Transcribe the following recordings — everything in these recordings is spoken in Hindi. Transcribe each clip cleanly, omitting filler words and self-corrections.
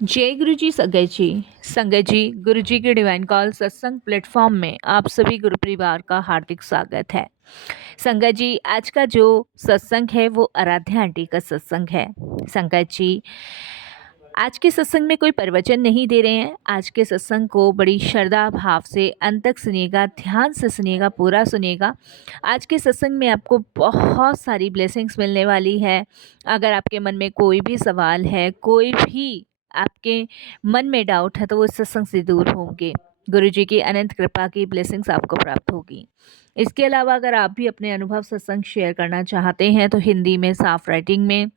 जय गुरु जी संगत जी। संगत जी, गुरु जी के डिवाइन कॉल सत्संग प्लेटफॉर्म में आप सभी गुरु परिवार का हार्दिक स्वागत है। संगत जी, आज का जो सत्संग है वो आराध्या आंटी का सत्संग है। संगत जी, आज के सत्संग में कोई प्रवचन नहीं दे रहे हैं। आज के सत्संग को बड़ी श्रद्धा भाव से अंत तक सुनिएगा, ध्यान से सुनिएगा, पूरा सुनिएगा। आज के सत्संग में आपको बहुत सारी ब्लेसिंग्स मिलने वाली है। अगर आपके मन में कोई भी सवाल है, कोई भी आपके मन में डाउट है, तो वो इस सत्संग से दूर होंगे। गुरु जी की अनंत कृपा की ब्लेसिंग्स आपको प्राप्त होगी। इसके अलावा अगर आप भी अपने अनुभव सत्संग शेयर करना चाहते हैं तो हिंदी में साफ राइटिंग में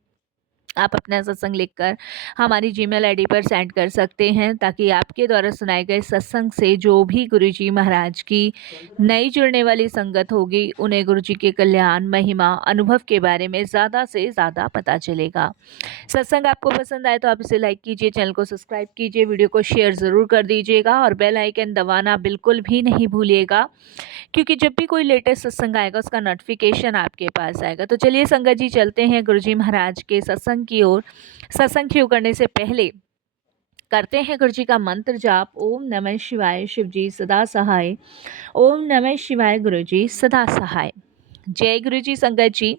आप अपना सत्संग लिखकर हमारी जीमेल आईडी पर सेंड कर सकते हैं, ताकि आपके द्वारा सुनाए गए सत्संग से जो भी गुरुजी महाराज की नई जुड़ने वाली संगत होगी, उन्हें गुरुजी के कल्याण, महिमा, अनुभव के बारे में ज़्यादा से ज़्यादा पता चलेगा। सत्संग आपको पसंद आए तो आप इसे लाइक कीजिए, चैनल को सब्सक्राइब कीजिए, वीडियो को शेयर ज़रूर कर दीजिएगा और बेल आइकन दबाना बिल्कुल भी नहीं भूलिएगा, क्योंकि जब भी कोई लेटेस्ट सत्संग आएगा उसका नोटिफिकेशन आपके पास आएगा। तो चलिए संगत जी, चलते हैं गुरुजी महाराज के सत्संग की ओर। सत्संग शुरू करने से पहले करते हैं गुरुजी का मंत्र जाप। ओम नमः शिवाय, शिव जी सदा सहाय। ओम नमः शिवाय, गुरुजी सदा सहाय। जय गुरुजी। संगत जी,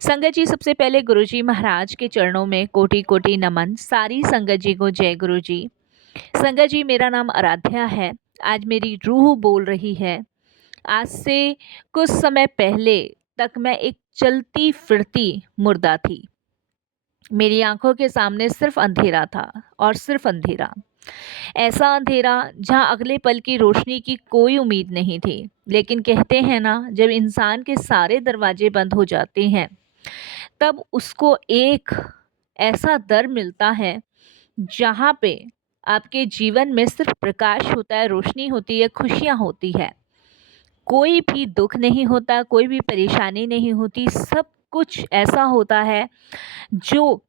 संगत जी, सबसे पहले गुरुजी महाराज के चरणों में कोटि कोटि नमन। सारी संगत जी को जय गुरुजी। संगत जी, मेरा नाम आराध्या है। आज मेरी रूह बोल रही है। आज से कुछ समय पहले तक मैं एक चलती फिरती मुर्दा थी। मेरी आंखों के सामने सिर्फ अंधेरा था और सिर्फ अंधेरा। ऐसा अंधेरा जहां अगले पल की रोशनी की कोई उम्मीद नहीं थी। लेकिन कहते हैं ना, जब इंसान के सारे दरवाजे बंद हो जाते हैं तब उसको एक ऐसा दर मिलता है जहां पे आपके जीवन में सिर्फ प्रकाश होता है, रोशनी होती है, खुशियां होती है। कोई भी दुख नहीं होता, कोई भी परेशानी नहीं होती। सब कुछ ऐसा होता है जो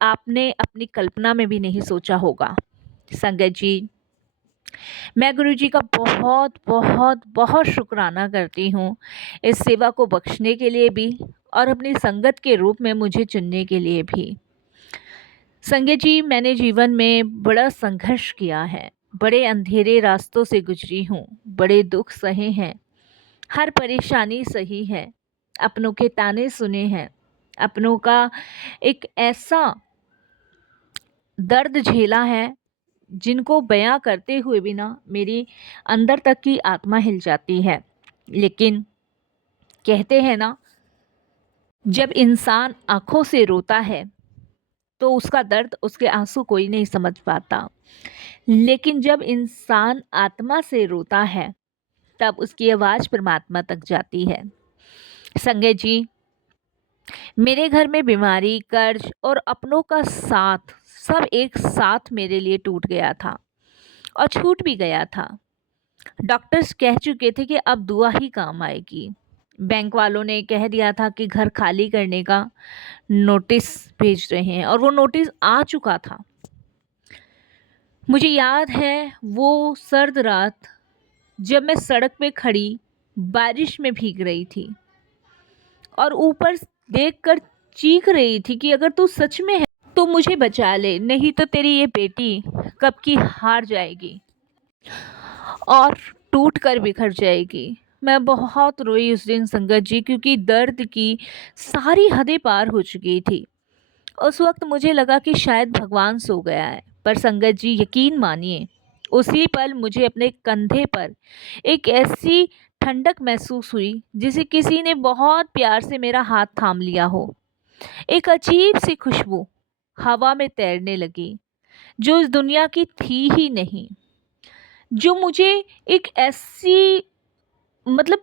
आपने अपनी कल्पना में भी नहीं सोचा होगा। संगत जी, मैं गुरु जी का बहुत बहुत बहुत शुक्राना करती हूँ, इस सेवा को बख्शने के लिए भी और अपनी संगत के रूप में मुझे चुनने के लिए भी। संगत जी, मैंने जीवन में बड़ा संघर्ष किया है, बड़े अंधेरे रास्तों से गुजरी हूँ, बड़े दुख सहे हैं, हर परेशानी सही है, अपनों के ताने सुने हैं, अपनों का एक ऐसा दर्द झेला है जिनको बयां करते हुए भी ना मेरी अंदर तक की आत्मा हिल जाती है। लेकिन कहते हैं ना, जब इंसान आंखों से रोता है तो उसका दर्द, उसके आंसू कोई नहीं समझ पाता। लेकिन जब इंसान आत्मा से रोता है तब उसकी आवाज़ परमात्मा तक जाती है। संगत जी, मेरे घर में बीमारी, कर्ज और अपनों का साथ सब एक साथ मेरे लिए टूट गया था और छूट भी गया था। डॉक्टर्स कह चुके थे कि अब दुआ ही काम आएगी। बैंक वालों ने कह दिया था कि घर खाली करने का नोटिस भेज रहे हैं और वो नोटिस आ चुका था। मुझे याद है वो सर्द रात जब मैं सड़क पे खड़ी बारिश में भीग रही थी और ऊपर देखकर चीख रही थी कि अगर तू सच में है तो मुझे बचा ले, नहीं तो तेरी ये बेटी कब की हार जाएगी और टूट कर बिखर जाएगी। मैं बहुत रोई उस दिन संगत जी, क्योंकि दर्द की सारी हदें पार हो चुकी थी। उस वक्त मुझे लगा कि शायद भगवान सो गया है, पर संगत जी यकीन मानिए, उसी पल मुझे अपने कंधे पर एक ऐसी ठंडक महसूस हुई जिसे किसी ने बहुत प्यार से मेरा हाथ थाम लिया हो। एक अजीब सी खुशबू हवा में तैरने लगी जो इस दुनिया की थी ही नहीं, जो मुझे एक ऐसी, मतलब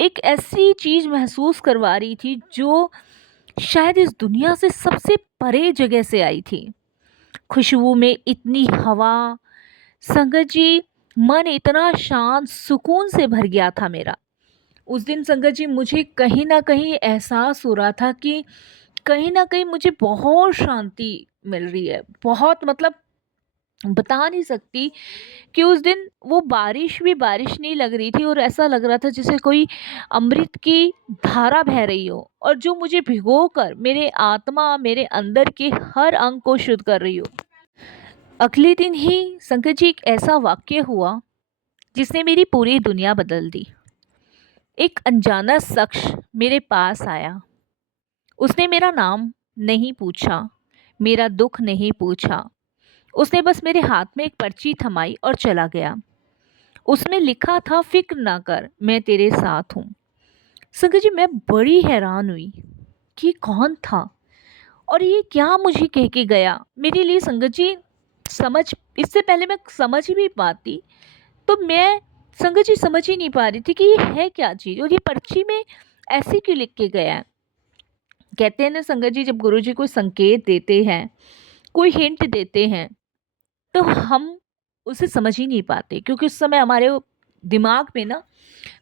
एक ऐसी चीज़ महसूस करवा रही थी जो शायद इस दुनिया से सबसे परे जगह से आई थी। खुशबू में इतनी हवा, संगत जी मन इतना शांत, सुकून से भर गया था मेरा। उस दिन संगत जी मुझे कहीं ना कहीं एहसास हो रहा था कि कहीं ना कहीं मुझे बहुत शांति मिल रही है। बहुत, मतलब बता नहीं सकती कि उस दिन वो बारिश भी बारिश नहीं लग रही थी और ऐसा लग रहा था जैसे कोई अमृत की धारा बह रही हो और जो मुझे भिगोकर मेरे आत्मा, मेरे अंदर के हर अंग को शुद्ध कर रही हो। अगले दिन ही संगत जी एक ऐसा वाक्य हुआ जिसने मेरी पूरी दुनिया बदल दी। एक अनजाना शख्स मेरे पास आया। उसने मेरा नाम नहीं पूछा, मेरा दुख नहीं पूछा। उसने बस मेरे हाथ में एक पर्ची थमाई और चला गया। उसने लिखा था, फिक्र ना कर, मैं तेरे साथ हूँ। संगत जी, मैं बड़ी हैरान हुई कि कौन था और ये क्या मुझे कह के गया। मेरे लिए संगत जी समझ इससे पहले मैं समझ ही नहीं पाती, तो मैं संगत जी समझ ही नहीं पा रही थी कि ये है क्या चीज़ और ये पर्ची में ऐसे क्यों लिख के गया है। कहते हैं ना संगत जी, जब गुरु जी कोई संकेत देते हैं, कोई हिंट देते हैं, तो हम उसे समझ ही नहीं पाते, क्योंकि उस समय हमारे दिमाग में ना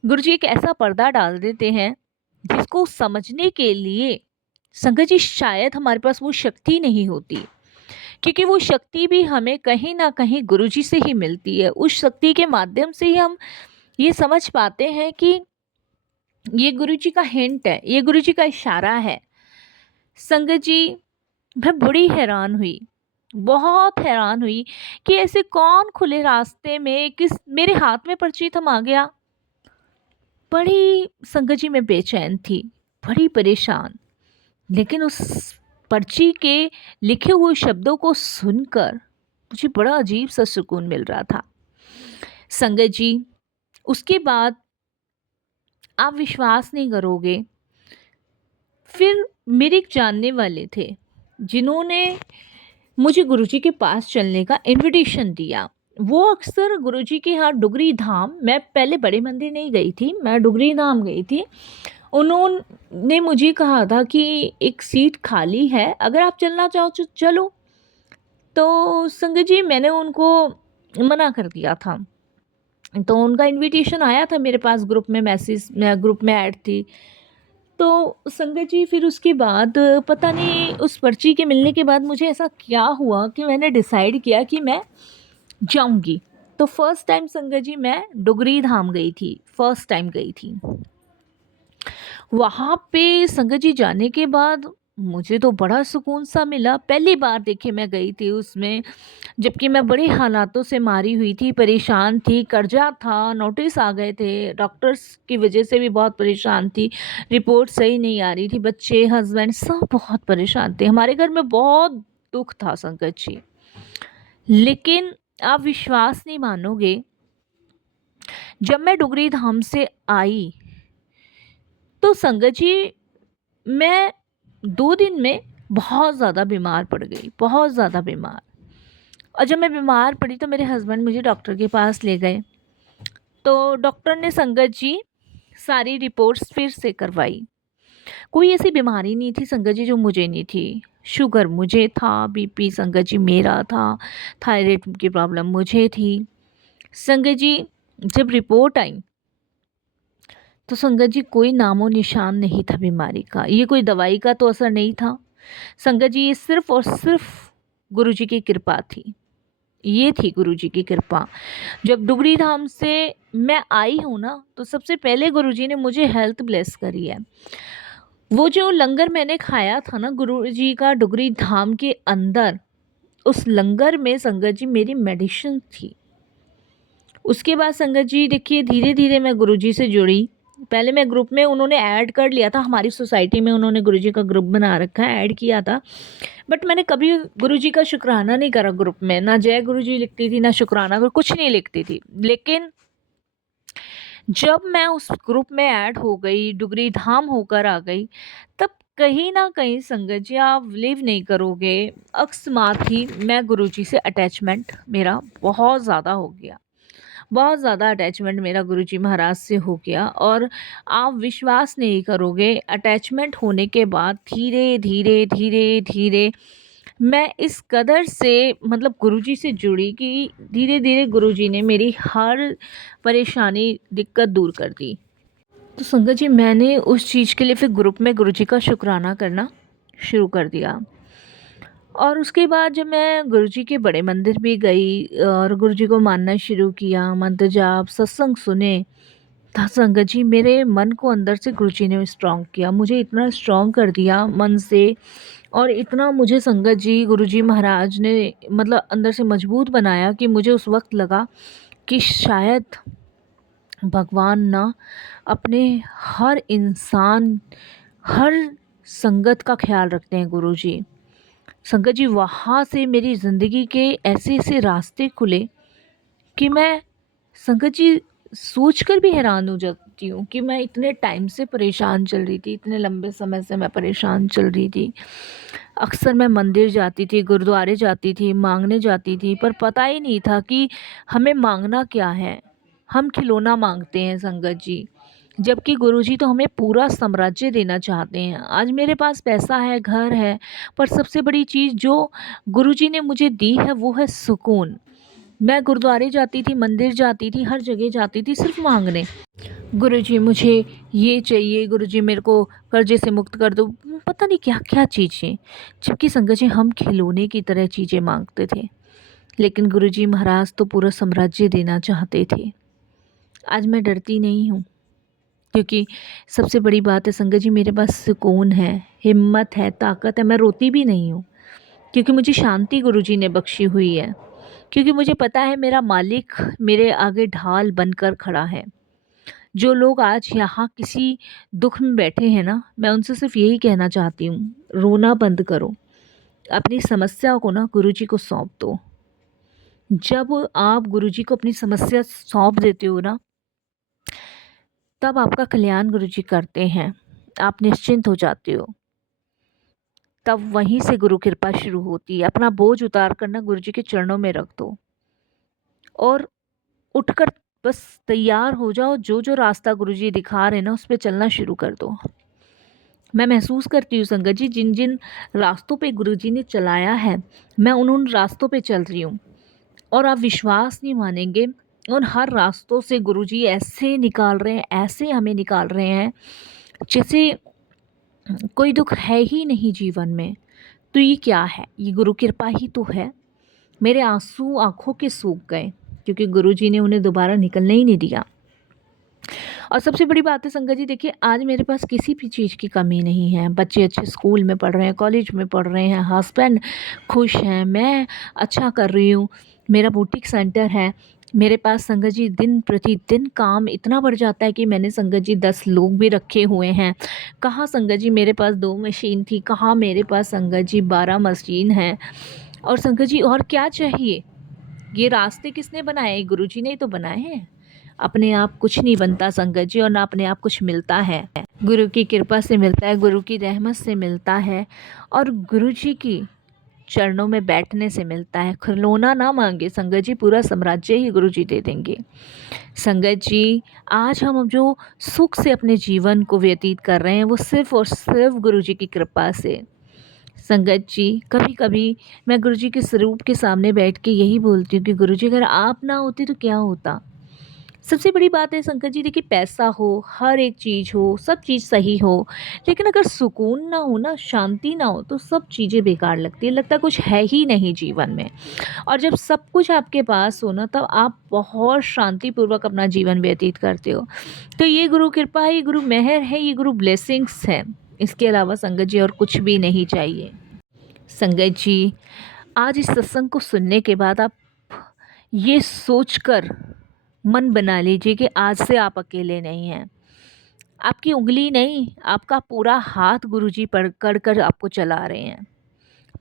गुरु जी एक ऐसा पर्दा डाल देते हैं जिसको समझने के लिए संगत जी शायद हमारे पास वो शक्ति नहीं होती, क्योंकि वो शक्ति भी हमें कहीं ना कहीं गुरु जी से ही मिलती है। उस शक्ति के माध्यम से ही हम ये समझ पाते हैं कि ये गुरु जी का हिंट है, ये गुरु जी का इशारा है। संगत जी, मैं बड़ी हैरान हुई, बहुत हैरान हुई कि ऐसे कौन खुले रास्ते में किस मेरे हाथ में पर्ची थमा गया। बड़ी संगत जी मैं बेचैन थी, बड़ी परेशान, लेकिन उस पर्ची के लिखे हुए शब्दों को सुनकर मुझे बड़ा अजीब सा सुकून मिल रहा था। संगत जी, उसके बाद आप विश्वास नहीं करोगे, फिर मेरे एक जानने वाले थे जिन्होंने मुझे गुरुजी के पास चलने का इनविटेशन दिया। वो अक्सर गुरुजी के यहाँ डुगरी धाम, मैं पहले बड़े मंदिर नहीं गई थी, मैं डुगरी धाम गई थी। उन्होंने मुझे कहा था कि एक सीट खाली है, अगर आप चलना चाहो तो चलो। तो संगत जी, मैंने उनको मना कर दिया था। तो उनका इनविटेशन आया था मेरे पास, ग्रुप में मैसेज, मैं ग्रुप में ऐड थी। तो संगत जी, फिर उसके बाद पता नहीं उस पर्ची के मिलने के बाद मुझे ऐसा क्या हुआ कि मैंने डिसाइड किया कि मैं जाऊंगी। तो फर्स्ट टाइम संगत जी मैं डुगरी धाम गई थी, फर्स्ट टाइम गई थी। वहाँ पे संगत जी जाने के बाद मुझे तो बड़ा सुकून सा मिला। पहली बार देखिए मैं गई थी उसमें, जबकि मैं बड़े हालातों से मारी हुई थी, परेशान थी, कर्जा था, नोटिस आ गए थे, डॉक्टर्स की वजह से भी बहुत परेशान थी, रिपोर्ट सही नहीं आ रही थी, बच्चे, हस्बैंड सब बहुत परेशान थे, हमारे घर में बहुत दुख था संगत जी। लेकिन आप विश्वास नहीं मानोगे, जब मैं डुगरी धाम से आई तो संगत जी मैं 2 दिन में बहुत ज़्यादा बीमार पड़ गई, बहुत ज़्यादा बीमार। और जब मैं बीमार पड़ी तो मेरे हस्बैंड मुझे डॉक्टर के पास ले गए। तो डॉक्टर ने संगत जी सारी रिपोर्ट्स फिर से करवाई। कोई ऐसी बीमारी नहीं थी संगत जी जो मुझे नहीं थी। शुगर मुझे था, बीपी संगत जी मेरा था, थायराइड की प्रॉब्लम मुझे थी। संगत जी, जब रिपोर्ट आई तो संगत जी कोई नामो निशान नहीं था बीमारी का, ये कोई दवाई का तो असर नहीं था। संगत जी, ये सिर्फ और सिर्फ गुरु जी की कृपा थी, ये थी गुरु जी की कृपा। जब डुगरी धाम से मैं आई हूँ ना, तो सबसे पहले गुरु जी ने मुझे हेल्थ ब्लेस करी है। वो जो लंगर मैंने खाया था ना गुरु जी का डुगरी धाम के अंदर, उस लंगर में संगत जी मेरी मेडिसिन थी। उसके बाद संगत जी देखिए धीरे धीरे मैं गुरु जी से जुड़ी। पहले मैं ग्रुप में, उन्होंने ऐड कर लिया था, हमारी सोसाइटी में उन्होंने गुरु जी का ग्रुप बना रखा है, ऐड किया था, बट मैंने कभी गुरु जी का शुक्राना नहीं करा ग्रुप में, ना जय गुरु जी लिखती थी, ना शुक्राना, कुछ नहीं लिखती थी। लेकिन जब मैं उस ग्रुप में ऐड हो गई, डुगरी धाम होकर आ गई, तब कहीं ना कहीं संगत जी आप बिलीव नहीं करोगे, अकस्मात ही मैं गुरु जी से अटैचमेंट मेरा बहुत ज़्यादा हो गया, बहुत ज़्यादा अटैचमेंट मेरा गुरुजी महाराज से हो गया। और आप विश्वास नहीं करोगे, अटैचमेंट होने के बाद धीरे धीरे धीरे धीरे मैं इस कदर से मतलब गुरुजी से जुड़ी कि धीरे धीरे गुरुजी ने मेरी हर परेशानी, दिक्कत दूर कर दी। तो संगत जी, मैंने उस चीज़ के लिए फिर ग्रुप में गुरुजी का शुक्राना करना शुरू कर दिया। और उसके बाद जब मैं गुरुजी के बड़े मंदिर भी गई और गुरुजी को मानना शुरू किया, मंत्र जाप, सत्संग सुने, था संगत जी मेरे मन को अंदर से गुरुजी ने स्ट्रॉन्ग किया, मुझे इतना स्ट्रॉन्ग कर दिया मन से और इतना मुझे संगत जी, गुरुजी महाराज ने मतलब अंदर से मजबूत बनाया कि मुझे उस वक़्त लगा कि शायद भगवान ना अपने हर इंसान, हर संगत का ख़्याल रखते हैं गुरुजी। संगत जी, वहाँ से मेरी ज़िंदगी के ऐसे-ऐसे रास्ते खुले कि मैं संगत जी सोचकर भी हैरान हो जाती हूँ कि मैं इतने टाइम से परेशान चल रही थी, इतने लंबे समय से मैं परेशान चल रही थी। अक्सर मैं मंदिर जाती थी, गुरुद्वारे जाती थी, मांगने जाती थी, पर पता ही नहीं था कि हमें मांगना क्या है। हम खिलौना मांगते हैं संगत जी, जबकि गुरुजी तो हमें पूरा साम्राज्य देना चाहते हैं। आज मेरे पास पैसा है, घर है, पर सबसे बड़ी चीज़ जो गुरुजी ने मुझे दी है वो है सुकून। मैं गुरुद्वारे जाती थी, मंदिर जाती थी, हर जगह जाती थी सिर्फ़ माँगने। गुरुजी मुझे ये चाहिए, गुरुजी मेरे को कर्ज़े से मुक्त कर दो, पता नहीं क्या-क्या चीज़ें। जबकि संगत जी हम खिलौने की तरह चीज़ें माँगते थे। लेकिन गुरुजी महाराज तो पूरा साम्राज्य देना चाहते थे। आज मैं डरती नहीं हूँ, क्योंकि सबसे बड़ी बात है संगत जी, मेरे पास सुकून है, हिम्मत है, ताकत है, मैं रोती भी नहीं हूँ। क्योंकि मुझे शांति गुरुजी ने बख्शी हुई है। क्योंकि मुझे पता है मेरा मालिक मेरे आगे ढाल बनकर खड़ा है। जो लोग आज यहाँ किसी दुख में बैठे हैं ना, मैं उनसे सिर्फ़ यही कहना चाहती हूँ, रोना बंद करो। अपनी समस्या को ना गुरुजी को सौंप दो। जब आप गुरुजी को अपनी समस्या सौंप देते हो ना, तब आपका कल्याण गुरुजी करते हैं। आप निश्चिंत हो जाते हो। तब वहीं से गुरु कृपा शुरू होती है। अपना बोझ उतार कर ना गुरुजी के चरणों में रख दो और उठकर बस तैयार हो जाओ, जो रास्ता गुरुजी दिखा रहे हैं ना उस पे चलना शुरू कर दो। मैं महसूस करती हूँ संगत जी, जिन जिन रास्तों पे गुरुजी ने चलाया है, मैं उन रास्तों पे चल रही हूँ। और आप विश्वास नहीं मानेंगे, उन हर रास्तों से गुरुजी ऐसे निकाल रहे हैं, ऐसे हमें निकाल रहे हैं जैसे कोई दुख है ही नहीं जीवन में। तो ये क्या है? ये गुरु कृपा ही तो है। मेरे आंसू आंखों के सूख गए, क्योंकि गुरुजी ने उन्हें दोबारा निकलने ही नहीं दिया। और सबसे बड़ी बात है संगत जी, देखिए आज मेरे पास किसी भी चीज़ की कमी नहीं है। बच्चे अच्छे स्कूल में पढ़ रहे हैं, कॉलेज में पढ़ रहे हैं, हस्बैंड खुश हैं, मैं अच्छा कर रही हूँ, मेरा बुटीक सेंटर है। मेरे पास संगत जी दिन प्रतिदिन काम इतना बढ़ जाता है कि मैंने संगत जी 10 लोग भी रखे हुए हैं। कहाँ संगत जी मेरे पास 2 मशीन थी, कहाँ मेरे पास संगत जी 12 मशीन हैं। और संगत जी और क्या चाहिए? ये रास्ते किसने बनाए? गुरुजी ने ही तो बनाए हैं। अपने आप कुछ नहीं बनता संगत जी, और ना अपने आप कुछ मिलता है। गुरु की कृपा से मिलता है, गुरु की रहमत से मिलता है, और गुरुजी की चरणों में बैठने से मिलता है। खिलौना ना मांगे संगत जी, पूरा साम्राज्य ही गुरुजी दे देंगे। संगत जी, आज हम जो सुख से अपने जीवन को व्यतीत कर रहे हैं वो सिर्फ़ और सिर्फ़ गुरुजी की कृपा से। संगत जी, कभी-कभी मैं गुरुजी के स्वरूप के सामने बैठ के यही बोलती हूँ कि गुरुजी अगर आप ना होते तो क्या होता? सबसे बड़ी बात है संगत जी, देखिए पैसा हो, हर एक चीज़ हो, सब चीज़ सही हो, लेकिन अगर सुकून ना हो ना, शांति ना हो, तो सब चीज़ें बेकार लगती है, लगता है कुछ है ही नहीं जीवन में। और जब सब कुछ आपके पास हो ना, तब आप बहुत शांतिपूर्वक अपना जीवन व्यतीत करते हो। तो ये गुरु कृपा है, ये गुरु मेहर है, ये गुरु ब्लेसिंग्स है। इसके अलावा संगत जी और कुछ भी नहीं चाहिए। संगत जी, आज इस सत्संग को सुनने के बाद आप ये सोचकर मन बना लीजिए कि आज से आप अकेले नहीं हैं। आपकी उँगली नहीं, आपका पूरा हाथ गुरुजी पकड़ कर आपको चला रहे हैं।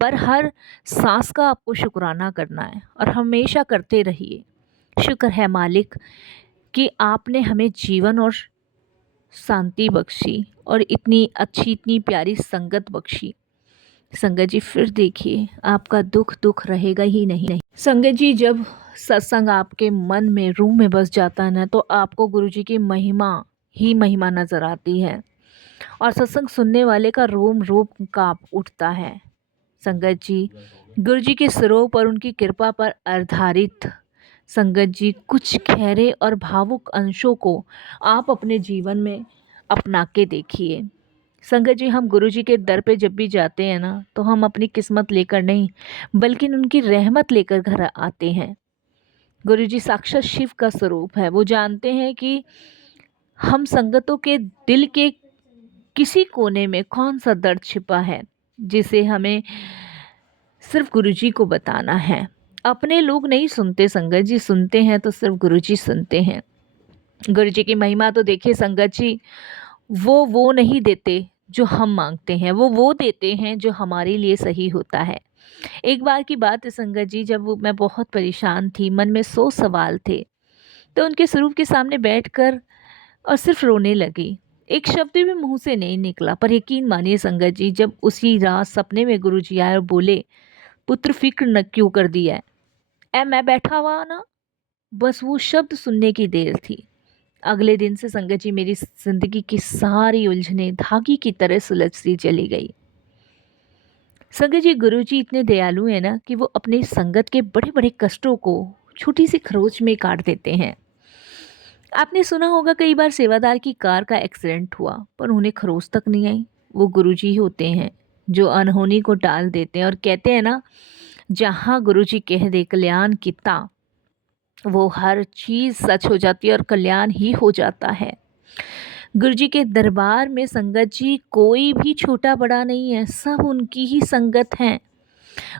पर हर सांस का आपको शुक्राना करना है, और हमेशा करते रहिए। शुक्र है मालिक कि आपने हमें जीवन और शांति बख्शी, और इतनी अच्छी, इतनी प्यारी संगत बख्शी। संगत जी फिर देखिए, आपका दुख दुख रहेगा ही नहीं। संगत जी, जब सत्संग आपके मन में, रूह में बस जाता है ना, तो आपको गुरुजी की महिमा ही महिमा नज़र आती है, और सत्संग सुनने वाले का रोम रोम काँप उठता है। संगत जी, गुरुजी के स्वरूप और उनकी कृपा पर आधारित संगत जी कुछ गहरे और भावुक अंशों को आप अपने जीवन में अपना के देखिए। संगत जी, हम गुरुजी के दर पे जब भी जाते हैं ना, तो हम अपनी किस्मत लेकर नहीं, बल्कि उनकी रहमत लेकर घर आते हैं। गुरुजी साक्षात शिव का स्वरूप है। वो जानते हैं कि हम संगतों के दिल के किसी कोने में कौन सा दर्द छिपा है। जिसे हमें सिर्फ गुरुजी को बताना है। अपने लोग नहीं सुनते संगत जी, सुनते हैं तो सिर्फ गुरुजी सुनते हैं। गुरुजी की महिमा तो देखिए संगत जी, वो नहीं देते जो हम मांगते हैं, वो देते हैं जो हमारे लिए सही होता है। एक बार की बात है संगत जी, जब मैं बहुत परेशान थी, मन में 100 सवाल थे, तो उनके स्वरूप के सामने बैठकर और सिर्फ रोने लगी। एक शब्द भी मुंह से नहीं निकला, पर यकीन मानिए संगत जी, जब उसी रात सपने में गुरुजी आए और बोले, पुत्र फिक्र न क्यों कर दिया है, ऐ मैं बैठा हुआ ना, बस वो शब्द सुनने की देर थी। अगले दिन से संगत जी मेरी जिंदगी की सारी उलझनें धागे की तरह सुलझती चली गई। संगत जी, गुरुजी इतने दयालु हैं ना कि वो अपने संगत के बड़े बड़े कष्टों को छोटी सी खरोच में काट देते हैं। आपने सुना होगा कई बार सेवादार की कार का एक्सीडेंट हुआ पर उन्हें खरोच तक नहीं आई। वो गुरुजी ही होते हैं जो अनहोनी को टाल देते हैं, और कहते हैं ना, जहाँ गुरुजी कह दे कल्याण किता, वो हर चीज सच हो जाती है और कल्याण ही हो जाता है। गुरुजी के दरबार में संगत जी कोई भी छोटा बड़ा नहीं है, सब उनकी ही संगत हैं।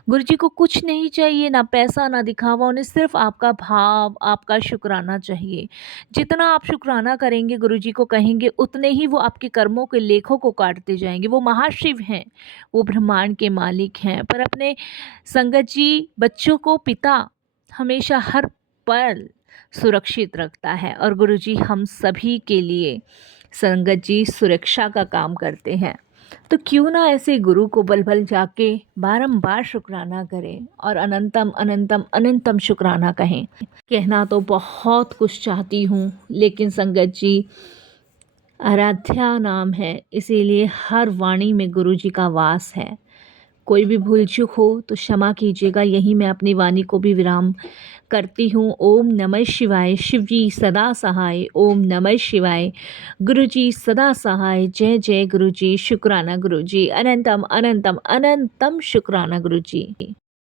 गुरुजी को कुछ नहीं चाहिए, ना पैसा ना दिखावा, उन्हें सिर्फ आपका भाव, आपका शुक्राना चाहिए। जितना आप शुक्राना करेंगे, गुरुजी को कहेंगे, उतने ही वो आपके कर्मों के लेखों को काटते जाएंगे। वो महाशिव हैं, वो ब्रह्मांड के मालिक हैं, पर अपने संगत जी बच्चों को पिता हमेशा हर पल सुरक्षित रखता है, और गुरुजी हम सभी के लिए संगत जी सुरक्षा का काम करते हैं। तो क्यों ना ऐसे गुरु को बल बल जाके बारंबार शुक्राना करें और अनंतम अनंतम अनंतम शुक्राना कहें। कहना तो बहुत कुछ चाहती हूँ, लेकिन संगत जी आराध्या नाम है, इसीलिए हर वाणी में गुरु जी का वास है। कोई भी भूल चूक हो तो क्षमा कीजिएगा। यहीं मैं अपनी वाणी को भी विराम करती हूँ। ओम नमः शिवाय। शिव जी सदा सहाय। ओम नमः शिवाय। गुरु जी सदा सहाय। जय जय गुरु जी। शुक्राना गुरु जी। अनंतम अनंतम अनंतम शुक्राना गुरु जी।